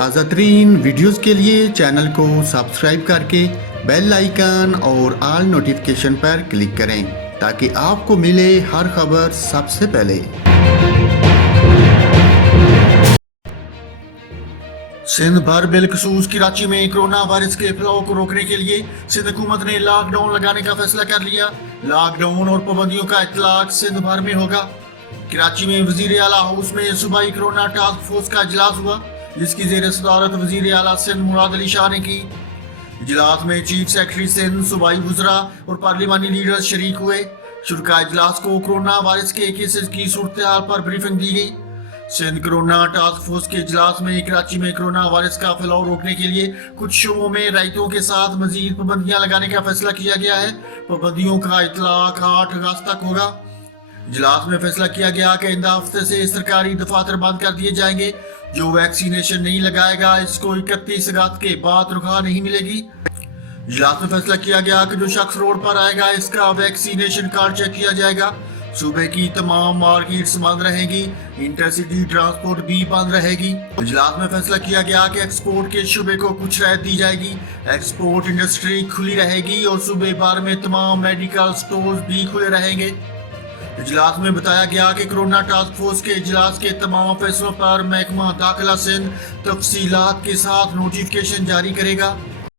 تازہ ترین ویڈیوز کے لیے چینل کو سبسکرائب کر کے بیل آئیکن اور آل نوٹیفیکیشن پر کلک کریں تاکہ آپ کو ملے ہر خبر سب سے پہلے۔ سندھ بھر بالخصوص کراچی میں کرونا وائرس کے پھیلاؤ کو روکنے کے لیے سندھ حکومت نے لاک ڈاؤن لگانے کا فیصلہ کر لیا۔ لاک ڈاؤن اور پابندیوں کا اطلاق سندھ بھر میں ہوگا۔ کراچی میں وزیر اعلیٰ ہاؤس میں صوبائی کرونا ٹاسک فورس کا اجلاس ہوا، جس کی زیر صدارت وزیر اعلیٰ سندھ مراد علی شاہ نے کی۔ اجلاس میں چیف سیکرٹری سندھ، صوبائی وزراء اور پارلیمانی لیڈرز شریک ہوئے۔ شرکاء اجلاس کو کرونا وائرس کے کیسز کی صورتحال پر بریفنگ دی گئی۔ سندھ کرونا ٹاسک فورس کے اجلاس میں کراچی میں کرونا وائرس کا پھیلاؤ روکنے کے لیے کچھ شعبوں میں رعایتوں کے ساتھ مزید پابندیاں لگانے کا فیصلہ کیا گیا ہے۔ پابندیوں کا اطلاق 8 اگست تک ہوگا۔ اجلاس میں فیصلہ کیا گیا کہ آئندہ ہفتے سے سرکاری دفاتر بند کر دیے جائیں گے۔ جو ویکسینیشن نہیں لگائے گا اس کو 31 اگست کے بعد تنخواہ نہیں ملے گی۔ اجلاس میں فیصلہ کیا گیا کہ جو شخص روڈ پر آئے گا اس کا ویکسینیشن کارڈ چیک کیا جائے گا۔ صوبے کی تمام مارکیٹس بند رہیں گی، انٹرسٹی ٹرانسپورٹ بھی بند رہے گی۔ اجلاس میں فیصلہ کیا گیا کہ ایکسپورٹ کے شعبے کو کچھ رعایت دی جائے گی۔ ایکسپورٹ انڈسٹری کھلی رہے گی اور صوبے بھر میں تمام میڈیکل سٹورز بھی کھلے رہیں گے۔ اجلاس میں بتایا گیا کہ کرونا ٹاسک فورس کے اجلاس کے تمام فیصلوں پر محکمہ داخلہ سندھ تفصیلات کے ساتھ نوٹیفیکیشن جاری کرے گا۔